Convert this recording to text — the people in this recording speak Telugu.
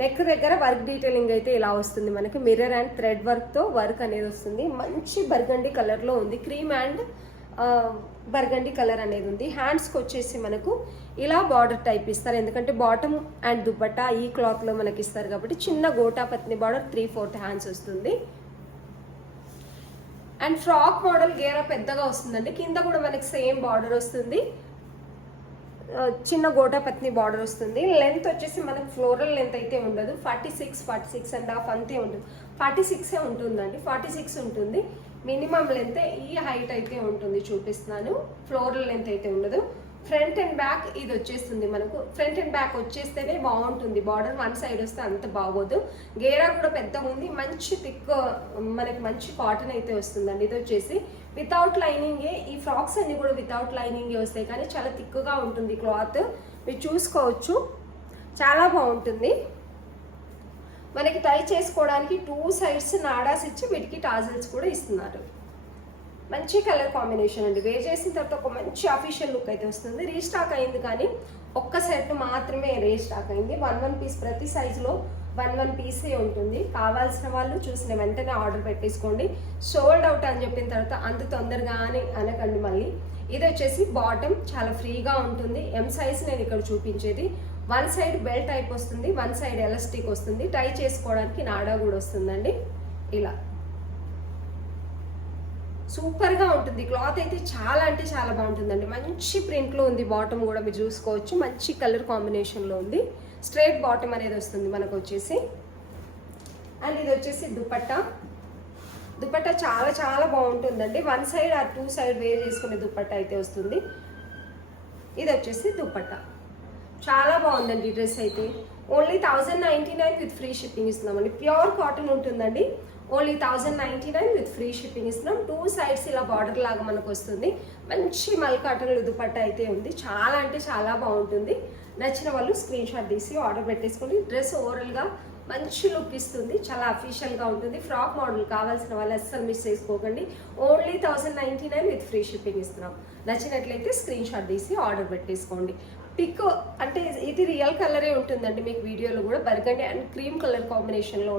నెక్ దగ్గర వర్క్ డీటెయిలింగ్ అయితే ఇలా వస్తుంది మనకి. మిర్రర్ అండ్ థ్రెడ్ వర్క్తో వర్క్ అనేది వస్తుంది. మంచి బర్గండి కలర్లో ఉంది. క్రీమ్ అండ్ బర్గండి కలర్ అనేది ఉంది. హ్యాండ్స్కి వచ్చేసి మనకు ఇలా బార్డర్ టైప్ ఇస్తారు, ఎందుకంటే బాటమ్ అండ్ దుపట్టా ఈ క్లాత్లో మనకి ఇస్తారు కాబట్టి చిన్న గోటా పత్ని బార్డర్ 3/4 హ్యాండ్స్ వస్తుంది. అండ్ ఫ్రాక్ మోడల్ గేరా పెద్దగా వస్తుందండి. కింద కూడా మనకి సేమ్ బార్డర్ వస్తుంది, చిన్న గోటా పత్ని బార్డర్ వస్తుంది. లెంత్ వచ్చేసి మనకు ఫ్లోరల్ లెంత్ అయితే ఉండదు, 46.5 అంతే ఉంటుంది. 46 ఉంటుందండి, 46 ఉంటుంది. మినిమం లెంత్ ఈ హైట్ అయితే ఉంటుంది, చూపిస్తున్నాను. ఫ్లోరల్ లెంత్ అయితే ఉండదు. ఫ్రంట్ అండ్ బ్యాక్ ఇది వచ్చేస్తుంది మనకు. ఫ్రంట్ అండ్ బ్యాక్ వచ్చేస్తేనే బాగుంటుంది. బార్డర్ వన్ సైడ్ వస్తే అంత బాగోదు. గేరా కూడా పెద్దగా ఉంది, మంచి థిక్ మనకి మంచి కాటన్ అయితే వస్తుందండి. ఇది వచ్చేసి వితౌట్ లైనింగే. ఈ ఫ్రాక్స్ అన్ని కూడా వితౌట్ లైనింగే వస్తాయి, కానీ చాలా థిక్గా ఉంటుంది క్లాత్. మీరు చూసుకోవచ్చు, చాలా బాగుంటుంది. మనకి టై చేసుకోవడానికి 2 సైడ్స్ నాడాస్ ఇచ్చి వీటికి టాజిల్స్ కూడా ఇస్తున్నారు. మంచి కలర్ కాంబినేషన్ అండి. వేర్ చేసిన తర్వాత ఒక మంచి అఫీషియల్ లుక్ అయితే వస్తుంది. రీస్టాక్ అయింది, కానీ ఒక్క సెట్ మాత్రమే రీస్టాక్ అయింది. 1 పీస్, ప్రతి సైజులో 1 పీసే ఉంటుంది. కావాల్సిన వాళ్ళు చూసిన వెంటనే ఆర్డర్ పెట్టేసుకోండి. సోల్డ్ అవుట్ అని చెప్పిన తర్వాత అంత తొందరగా అని అనకండి మళ్ళీ. ఇది వచ్చేసి బాటమ్ చాలా ఫ్రీగా ఉంటుంది. ఎం సైజ్ నేను ఇక్కడ చూపించేది. 1 సైడ్ బెల్ట్ టైప్ వస్తుంది, 1 సైడ్ ఎలాస్టిక్ వస్తుంది. టై చేసుకోవడానికి నాడా కూడా వస్తుందండి. ఇలా సూపర్గా ఉంటుంది. క్లాత్ అయితే చాలా అంటే చాలా బాగుంటుందండి. మంచి ప్రింట్లో ఉంది. బాటమ్ కూడా మీరు చూసుకోవచ్చు, మంచి కలర్ కాంబినేషన్లో ఉంది. స్ట్రైట్ బాటమ్ అనేది వస్తుంది మనకు వచ్చేసి. అండ్ ఇది వచ్చేసి దుపట్టా. దుపట్టా చాలా చాలా బాగుంటుందండి. 1 సైడ్ ఆ 2 సైడ్ వేర్ చేసుకునే దుపట్టా అయితే వస్తుంది. ఇది వచ్చేసి దుపట్టా. చాలా బాగుందండి ఈ డ్రెస్ అయితే. ఓన్లీ 1099 విత్ ఫ్రీ షిప్పింగ్ ఇస్తున్నామండి. ప్యూర్ కాటన్ ఉంటుందండి. ఓన్లీ 1099 విత్ ఫ్రీ షిప్పింగ్ ఇస్తున్నాం. 2 సైడ్స్ ఇలా బార్డర్ లాగా మనకు వస్తుంది. మంచి మల్ కాటన్ దుపట్టా అయితే ఉంది. చాలా అంటే చాలా బాగుంటుంది. నచ్చిన వాళ్ళు స్క్రీన్ షాట్ తీసి ఆర్డర్ పెట్టేసుకోండి. డ్రెస్ ఓవరాల్గా మంచి లుక్ ఇస్తుంది, చాలా అఫీషియల్గా ఉంటుంది. ఫ్రాక్ మోడల్ కావాల్సిన వాళ్ళు అస్సలు మిస్ చేసుకోకండి. ఓన్లీ 1099 విత్ ఫ్రీ షిప్పింగ్ ఇస్తున్నాం. నచ్చినట్లయితే స్క్రీన్ షాట్ తీసి ఆర్డర్ పెట్టేసుకోండి. పిక్ అంటే ఇది రియల్ కలరే ఉంటుందండి మీకు వీడియోలో కూడా. బర్గండి అండ్ క్రీమ్ కలర్ కాంబినేషన్లో